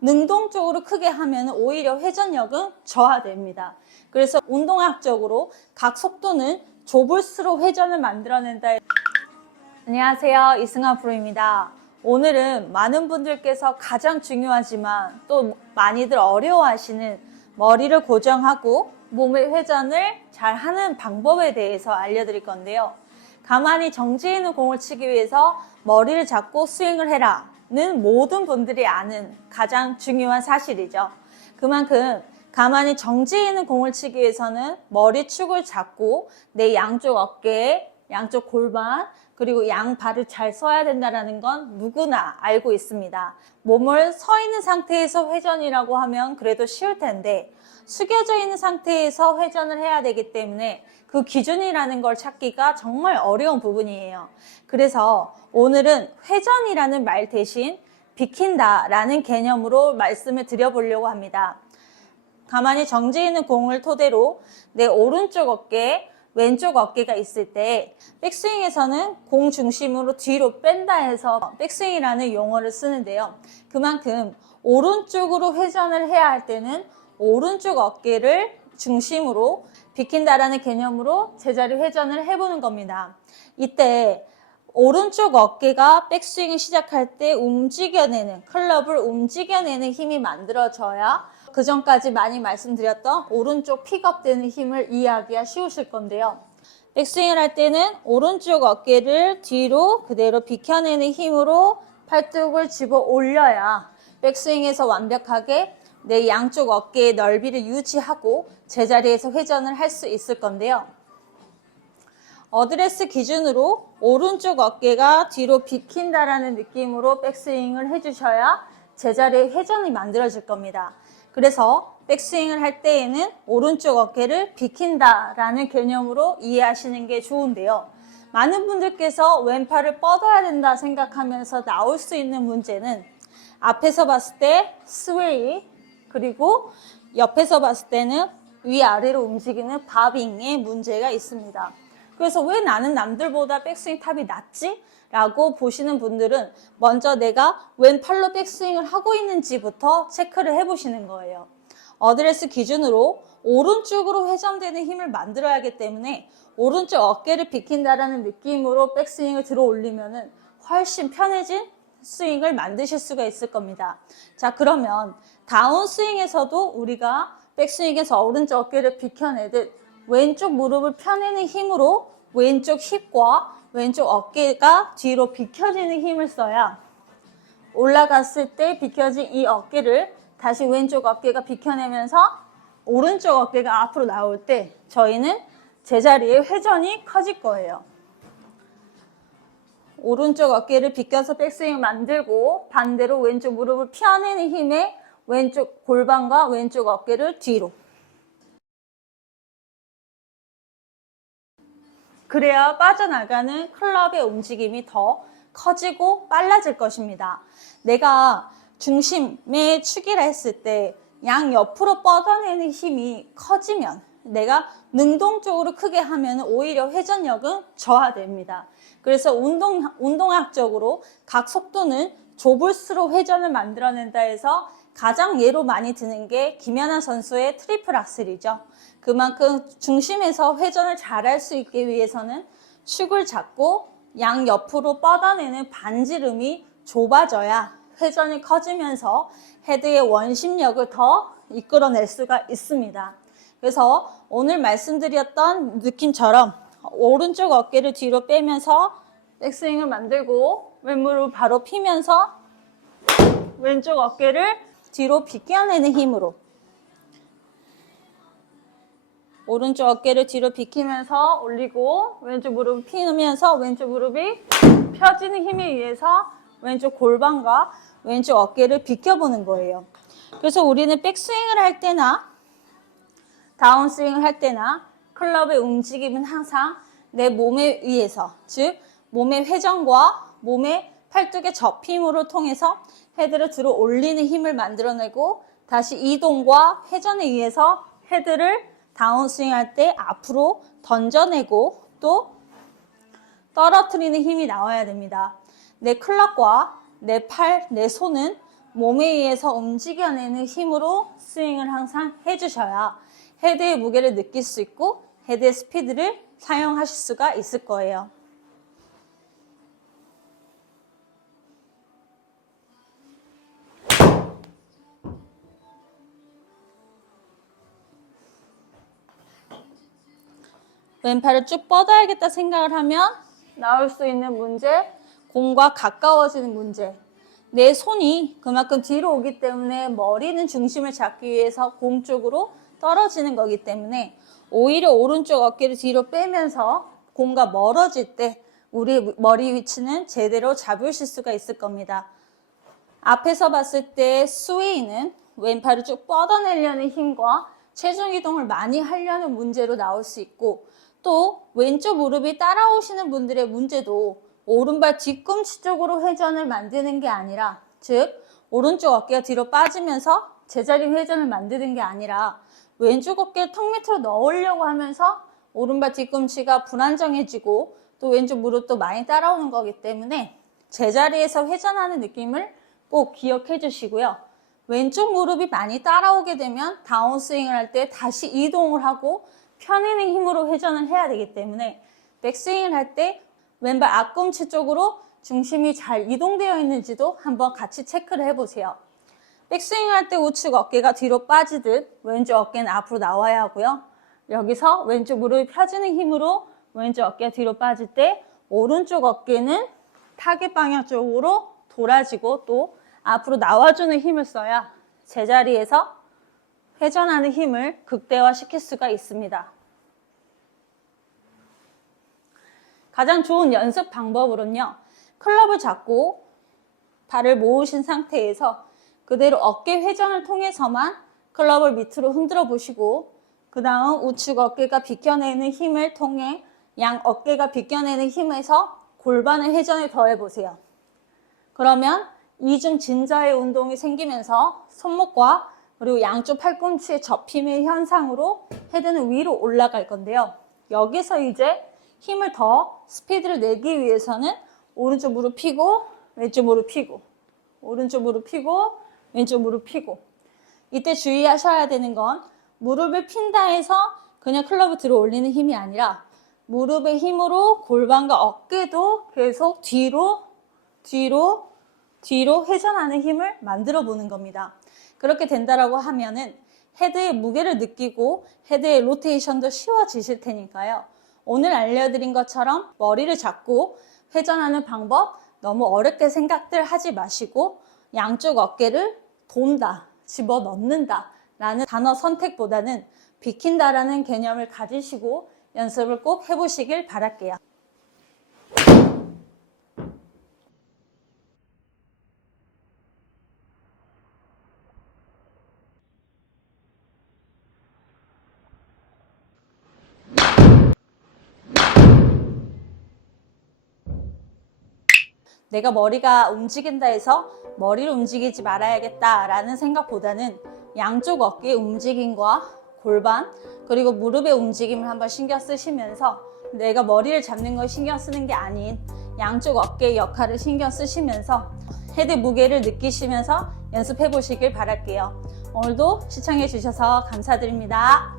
능동적으로 크게 하면 오히려 회전력은 저하됩니다. 그래서 운동학적으로 각 속도는 좁을수록 회전을 만들어낸다. 안녕하세요, 이승아 프로입니다. 오늘은 많은 분들께서 가장 중요하지만 또 많이들 어려워하시는 머리를 고정하고 몸의 회전을 잘 하는 방법에 대해서 알려드릴 건데요. 가만히 정지해 있는 공을 치기 위해서 머리를 잡고 스윙을 해라 는 모든 분들이 아는 가장 중요한 사실이죠. 그만큼 가만히 정지해 있는 공을 치기 위해서는 머리축을 잡고 내 양쪽 어깨, 양쪽 골반, 그리고 양발을 잘 써야 된다는 건 누구나 알고 있습니다. 몸을 서 있는 상태에서 회전이라고 하면 그래도 쉬울 텐데 숙여져 있는 상태에서 회전을 해야 되기 때문에 그 기준이라는 걸 찾기가 정말 어려운 부분이에요. 그래서 오늘은 회전이라는 말 대신 비킨다라는 개념으로 말씀을 드려보려고 합니다. 가만히 정지해 있는 공을 토대로 내 오른쪽 어깨, 왼쪽 어깨가 있을 때 백스윙에서는 공 중심으로 뒤로 뺀다 해서 백스윙이라는 용어를 쓰는데요. 그만큼 오른쪽으로 회전을 해야 할 때는 오른쪽 어깨를 중심으로 비킨다라는 개념으로 제자리 회전을 해보는 겁니다. 이때 오른쪽 어깨가 백스윙을 시작할 때 움직여내는, 클럽을 움직여내는 힘이 만들어져야 그 전까지 많이 말씀드렸던 오른쪽 픽업되는 힘을 이해하기가 쉬우실 건데요. 백스윙을 할 때는 오른쪽 어깨를 뒤로 그대로 비켜내는 힘으로 팔뚝을 집어 올려야 백스윙에서 완벽하게 내 양쪽 어깨의 넓이를 유지하고 제자리에서 회전을 할 수 있을 건데요. 어드레스 기준으로 오른쪽 어깨가 뒤로 비킨다라는 느낌으로 백스윙을 해주셔야 제자리에 회전이 만들어질 겁니다. 그래서 백스윙을 할 때에는 오른쪽 어깨를 비킨다라는 개념으로 이해하시는 게 좋은데요. 많은 분들께서 왼팔을 뻗어야 된다 생각하면서 나올 수 있는 문제는 앞에서 봤을 때 스웨이, 그리고 옆에서 봤을 때는 위아래로 움직이는 바빙에 문제가 있습니다. 그래서 왜 나는 남들보다 백스윙 탑이 낫지? 라고 보시는 분들은 먼저 내가 왼팔로 백스윙을 하고 있는지부터 체크를 해보시는 거예요. 어드레스 기준으로 오른쪽으로 회전되는 힘을 만들어야 하기 때문에 오른쪽 어깨를 비킨다라는 느낌으로 백스윙을 들어 올리면은 훨씬 편해진 스윙을 만드실 수가 있을 겁니다. 자, 그러면 다운스윙에서도 우리가 백스윙에서 오른쪽 어깨를 비켜내듯 왼쪽 무릎을 펴내는 힘으로 왼쪽 힙과 왼쪽 어깨가 뒤로 비켜지는 힘을 써야 올라갔을 때 비켜진 이 어깨를 다시 왼쪽 어깨가 비켜내면서 오른쪽 어깨가 앞으로 나올 때 저희는 제자리에 회전이 커질 거예요. 오른쪽 어깨를 비껴서 백스윙을 만들고 반대로 왼쪽 무릎을 펴내는 힘에 왼쪽 골반과 왼쪽 어깨를 뒤로. 그래야 빠져나가는 클럽의 움직임이 더 커지고 빨라질 것입니다. 내가 중심의 축이라 했을 때 양옆으로 뻗어내는 힘이 커지면 내가 능동적으로 크게 하면 오히려 회전력은 저하됩니다. 그래서 운동학적으로 각 속도는 좁을수록 회전을 만들어낸다 해서 가장 예로 많이 드는 게 김연아 선수의 트리플 악셀이죠. 그만큼 중심에서 회전을 잘할 수 있기 위해서는 축을 잡고 양옆으로 뻗어내는 반지름이 좁아져야 회전이 커지면서 헤드의 원심력을 더 이끌어낼 수가 있습니다. 그래서 오늘 말씀드렸던 느낌처럼 오른쪽 어깨를 뒤로 빼면서 백스윙을 만들고 왼무릎을 바로 피면서 왼쪽 어깨를 뒤로 비껴내는 힘으로 오른쪽 어깨를 뒤로 비키면서 올리고 왼쪽 무릎을 피면서 왼쪽 무릎이 펴지는 힘에 의해서 왼쪽 골반과 왼쪽 어깨를 비켜보는 거예요. 그래서 우리는 백스윙을 할 때나 다운스윙을 할 때나 클럽의 움직임은 항상 내 몸에 의해서, 즉 몸의 회전과 몸의 팔뚝의 접힘으로 통해서 헤드를 들어 올리는 힘을 만들어내고 다시 이동과 회전에 의해서 헤드를 다운스윙 할 때 앞으로 던져내고 또 떨어뜨리는 힘이 나와야 됩니다. 내 클럽과 내 팔, 내 손은 몸에 의해서 움직여내는 힘으로 스윙을 항상 해주셔야 헤드의 무게를 느낄 수 있고 헤드의 스피드를 사용하실 수가 있을 거예요. 왼팔을 쭉 뻗어야겠다 생각을 하면 나올 수 있는 문제, 공과 가까워지는 문제. 내 손이 그만큼 뒤로 오기 때문에 머리는 중심을 잡기 위해서 공 쪽으로 떨어지는 거기 때문에 오히려 오른쪽 어깨를 뒤로 빼면서 공과 멀어질 때 우리 머리 위치는 제대로 잡으실 수가 있을 겁니다. 앞에서 봤을 때 스웨이는 왼팔을 쭉 뻗어내려는 힘과 체중 이동을 많이 하려는 문제로 나올 수 있고, 또 왼쪽 무릎이 따라오시는 분들의 문제도 오른발 뒤꿈치 쪽으로 회전을 만드는 게 아니라, 즉 오른쪽 어깨가 뒤로 빠지면서 제자리 회전을 만드는 게 아니라 왼쪽 어깨를 턱 밑으로 넣으려고 하면서 오른발 뒤꿈치가 불안정해지고 또 왼쪽 무릎도 많이 따라오는 거기 때문에 제자리에서 회전하는 느낌을 꼭 기억해 주시고요. 왼쪽 무릎이 많이 따라오게 되면 다운스윙을 할 때 다시 이동을 하고 펴내는 힘으로 회전을 해야 되기 때문에 백스윙을 할 때 왼발 앞꿈치 쪽으로 중심이 잘 이동되어 있는지도 한번 같이 체크를 해보세요. 백스윙을 할 때 우측 어깨가 뒤로 빠지듯 왼쪽 어깨는 앞으로 나와야 하고요. 여기서 왼쪽 무릎이 펴지는 힘으로 왼쪽 어깨가 뒤로 빠질 때 오른쪽 어깨는 타겟 방향 쪽으로 돌아지고 또 앞으로 나와주는 힘을 써야 제자리에서 회전하는 힘을 극대화시킬 수가 있습니다. 가장 좋은 연습 방법으로는요, 클럽을 잡고 발을 모으신 상태에서 그대로 어깨 회전을 통해서만 클럽을 밑으로 흔들어 보시고, 그 다음 우측 어깨가 비껴내는 힘을 통해 양 어깨가 비껴내는 힘에서 골반의 회전을 더해 보세요. 그러면 이중 진자의 운동이 생기면서 손목과 그리고 양쪽 팔꿈치의 접힘의 현상으로 헤드는 위로 올라갈 건데요. 여기서 이제 힘을 더 스피드를 내기 위해서는 오른쪽 무릎 펴고 왼쪽 무릎 펴고 오른쪽 무릎 펴고 왼쪽 무릎 펴고, 이때 주의하셔야 되는 건 무릎을 핀다 해서 그냥 클럽을 들어 올리는 힘이 아니라 무릎의 힘으로 골반과 어깨도 계속 뒤로 회전하는 힘을 만들어 보는 겁니다. 그렇게 된다라고 하면은 헤드의 무게를 느끼고 헤드의 로테이션도 쉬워지실 테니까요. 오늘 알려드린 것처럼 머리를 잡고 회전하는 방법 너무 어렵게 생각들 하지 마시고 양쪽 어깨를 돈다, 집어넣는다 라는 단어 선택보다는 비킨다라는 개념을 가지시고 연습을 꼭 해보시길 바랄게요. 내가 머리가 움직인다 해서 머리를 움직이지 말아야겠다라는 생각보다는 양쪽 어깨의 움직임과 골반 그리고 무릎의 움직임을 한번 신경 쓰시면서 내가 머리를 잡는 걸 신경 쓰는 게 아닌 양쪽 어깨의 역할을 신경 쓰시면서 헤드 무게를 느끼시면서 연습해 보시길 바랄게요. 오늘도 시청해 주셔서 감사드립니다.